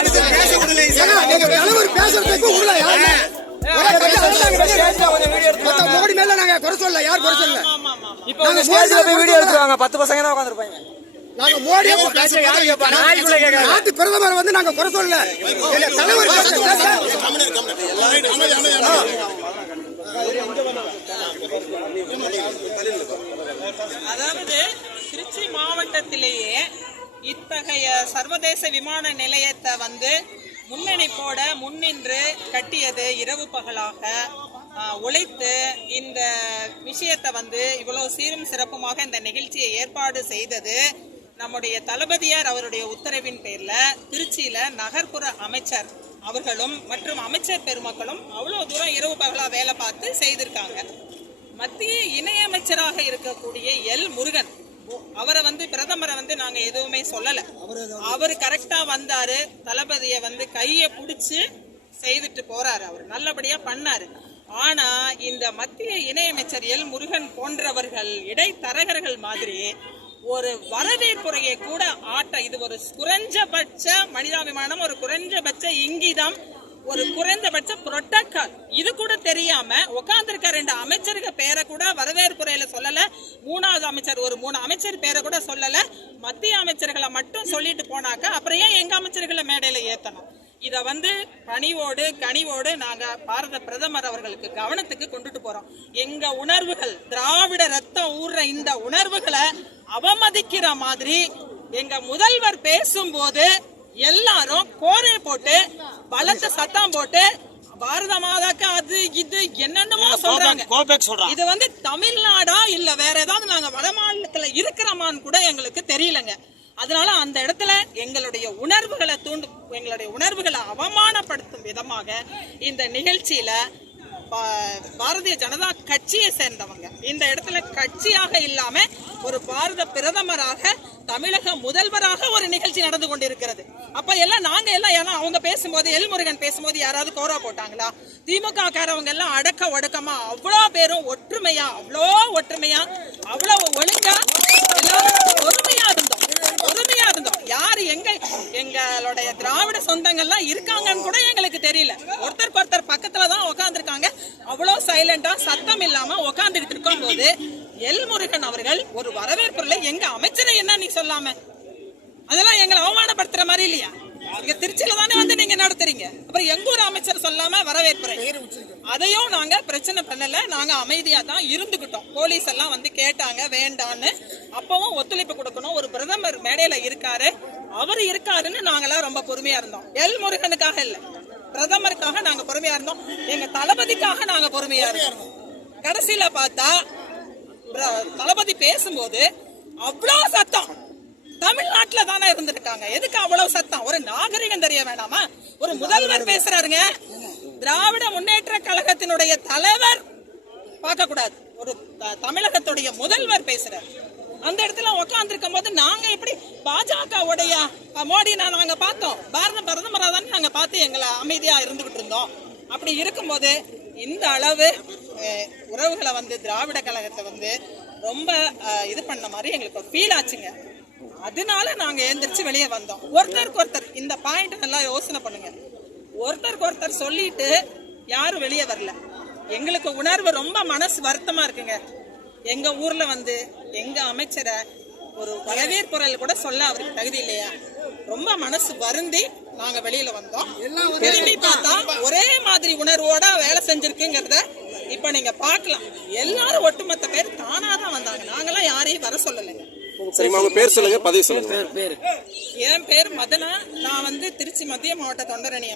நீங்க தலைவர் பேசுறதுக்கு உள்ள மோடி மேல நாங்க குறை சொல்லல யார் குறை சொல்லல? இப்போ உங்க ஸ்டேஜ்ல போய் வீடியோ எடுத்துருவாங்க. பத்து பசங்க தான் உட்காந்துருப்பாங்க நாங்க மோடி நாட்டு பிரதமர் வந்து நாங்க குறை சொல்லல. தலைவர் அதாவது திருச்சி மாவட்டத்திலேயே இத்தகைய சர்வதேச விமான நிலையத்தை வந்து முன்னணிப்போட முன்னின்று கட்டியது இரவு பகலாக உழைத்து இந்த விஷயத்தை வந்து இவ்வளவு சீரும் சிறப்புமாக இந்த நிகழ்ச்சியை ஏற்பாடு செய்தது நம்முடைய தளபதியார் அவருடைய உத்தரவின் பேரில் திருச்சியில் நகர்ப்புற அமைச்சர் அவர்களும் மற்றும் அமைச்சர் பெருமக்களும் அவ்வளோ தூரம் இரவு பகலாக வேலை பார்த்து செய்திருக்காங்க. மத்திய இணையமைச்சராக இருக்கக்கூடிய எல் முருகன். அவரை வந்து பிரதமரை வந்து நாங்க எதுவுமே சொல்லல. அவர் கரெக்டா வந்தாரு. தளபதியை வந்து கைய புடிச்சு செய்துட்டு போறாரு அவர். நல்லபடியா பண்ணாரு. ஆனா இந்த மத்திய இணையமைச்சர் எல் முருகன் போன்றவர்கள் இடைத்தரகர்கள் மாதிரி ஒரு வரவேற்புரையை கூட ஆட்ட இது ஒரு குறைஞ்சபட்ச மனிதாபிமானம் ஒரு குறைஞ்சபட்ச இங்கிதம் ஒரு குறைந்தபட்ச புரோட்டோகால் இது கூட தெரியாம உட்காந்துருக்க ரெண்டு அமைச்சருக்கு பேரை கூட வரவேற்புரையில சொல்லல. மூணாவது அமைச்சர் ஒரு மூணு அமைச்சர் பேரை கூட சொல்லல. மத்திய அமைச்சர்களை மட்டும் சொல்லிட்டு போனாக்க அப்புறம் ஏன் எங்க அமைச்சர்களை மேடையில ஏத்தணும்? இத வந்து பணிவோடு கனிவோடு நாங்க பாரத பிரதமர் அவர்களுக்கு கவனத்துக்கு கொண்டுட்டு போறோம். எங்க உணர்வுகள் திராவிட ரத்தம் ஊர்ற இந்த உணர்வுகளை அவமதிக்கிற மாதிரி எங்க முதல்வர் பேசும்போது எல்லாரும் கோரை போட்டு பலத்த சத்தம் போட்டு பாரத மாதாக்கு அது இது என்னென்னமோ சொல்றாங்க. இது வந்து தமிழ்நாடா இல்ல வேற ஏதாவது நாங்க வட மாநிலத்துல இருக்கிறோமான்னு கூட எங்களுக்கு தெரியலங்க. அதனால அந்த இடத்துல எங்களுடைய உணர்வுகளை தூண்டு எங்களுடைய உணர்வுகளை அவமானப்படுத்தும் விதமாக இந்த நிகழ்ச்சியில பாரதிய ஜனதா கட்சியை சேர்ந்தவங்க. இந்த இடத்துல கட்சியாக இல்லாம ஒரு பாரத பிரதமராக தமிழக முதல்வராக ஒரு நிகழ்ச்சி நடந்து கொண்டிருக்கிறது. அப்ப எல்லாம் நாங்க எல்லாம் ஏன்னா அவங்க பேசும்போது எல்முருகன் பேசும்போது யாராவது கோரா போட்டாங்களா? திமுக காரவங்க எல்லாம் அடக்க ஒடுக்கமா அவ்வளோ பேரும் ஒற்றுமையா அவ்வளோ ஒற்றுமையா அவ்வளோ ஒழுங்கா எல்லாரும் பொறுமையா இருந்தோம். ஒருமையா இருந்தோம். யாரு எங்க எங்களுடைய திராவிட சொந்தங்கள்லாம் இருக்காங்கன்னு கூட எங்களுக்கு தெரியல. ஒருத்தருக்கு ஒருத்தர் பக்கத்துல தான் உட்காந்துருக்காங்க அவ்வளோ சைலண்டா சத்தம் இல்லாம உட்காந்துக்கிட்டு இருக்கும் போது எல் முருகன் அவர்கள் ஒரு வரவேற்புல எங்க அமைச்சரை என்ன நீ சொல்லாம? அதெல்லாம் எங்களை அவமானப்படுத்துற மாதிரி இல்லையா? இங்க திருச்சியில தானே வந்து நீங்க நடத்துறீங்க. அப்புறம் எங்க ஊர் அமைச்சர் சொல்லாம வரவேற்புரை? அதையும் நாங்க பிரச்சனை பண்ணல. நாங்க அமைதியா தான் இருந்துகிட்டோம். போலீஸ் எல்லாம் வந்து கேட்டாங்க வேண்டான்னு. அப்பவும் ஒத்துழைப்பு கொடுக்கணும். ஒரு பிரதமர் மேடையில இருக்காரு. அவர் இருக்காருன்னு நாங்கெல்லாம் ரொம்ப பொறுமையா இருந்தோம். எல் முருகனுக்காக இல்ல. பிரதமருக்காக நாங்க பொறுமையா இருந்தோம். எங்க தளபதிக்காக நாங்க பொறுமையா இருந்தோம். கடைசியில பார்த்தா பிர- தளபதி பேசும்போது அவ்வளவு சத்தம். தமிழ்நாட்டுல தானே இருந்திருக்காங்க எதுக்கு அவ்வளவு சத்தம்? ஒரு நாகரிகம் தெரிய வேணாமா? ஒரு முதல்வர் பேசுறாருங்க. திராவிட முன்னேற்ற கழகத்தினுடைய தலைவர் பார்க்க கூடாது ஒரு த- தமிழகத்துடைய முதல்வர் பேசுறார். அந்த இடத்துல உட்கார்ந்து போது நாங்க எப்படி பாஜக உடைய மோடி நாங்க பார்த்தோம். பாரத பிரதமரா தானே நாங்க பார்த்து எங்களை அமைதியா இருந்துகிட்டு இருந்தோம். அப்படி இருக்கும்போது இந்த அளவு உறவுகளை வந்து திராவிட கழகத்தை வந்து ரொம்ப இது பண்ண மாதிரி எங்களுக்கு ஃபீல் ஆச்சுங்க. அதனால நாங்க எழுந்திரிச்சு வெளியே வந்தோம். ஒருத்தருக்கு ஒருத்தர் இந்த பாயிண்ட் நல்லா யோசனை பண்ணுங்க. ஒருத்தருக்கு ஒருத்தர் சொல்லிட்டு யாரும் வெளியே வரல. எங்களுக்கு உணர்வு ரொம்ப மனசு வருத்தமா இருக்குங்க. எங்க ஊர்ல வந்து எங்க அமைச்சரை ஒரு வரவேற்புரல் கூட சொல்ல அவருக்கு தகுதி இல்லையா? ரொம்ப மனசு வருந்தி நாங்க வெளியில வந்தோம். திரும்பி பார்த்தா ஒரே மாதிரி உணர்வோட வேலை செஞ்சிருக்குங்கிறத இப்ப நீங்க பார்க்கலாம். எல்லாரும் ஒட்டுமொத்த பேர் தானாதான் வந்தாங்க. நாங்கெல்லாம் யாரையும் வர சொல்லலைங்க சரிம்மா உங்க பேர் சொல்லுங்க பதவி சொல்லுங்க. என் பேர் மதனா. நான் வந்து திருச்சி மத்திய மாவட்ட தொண்டரணி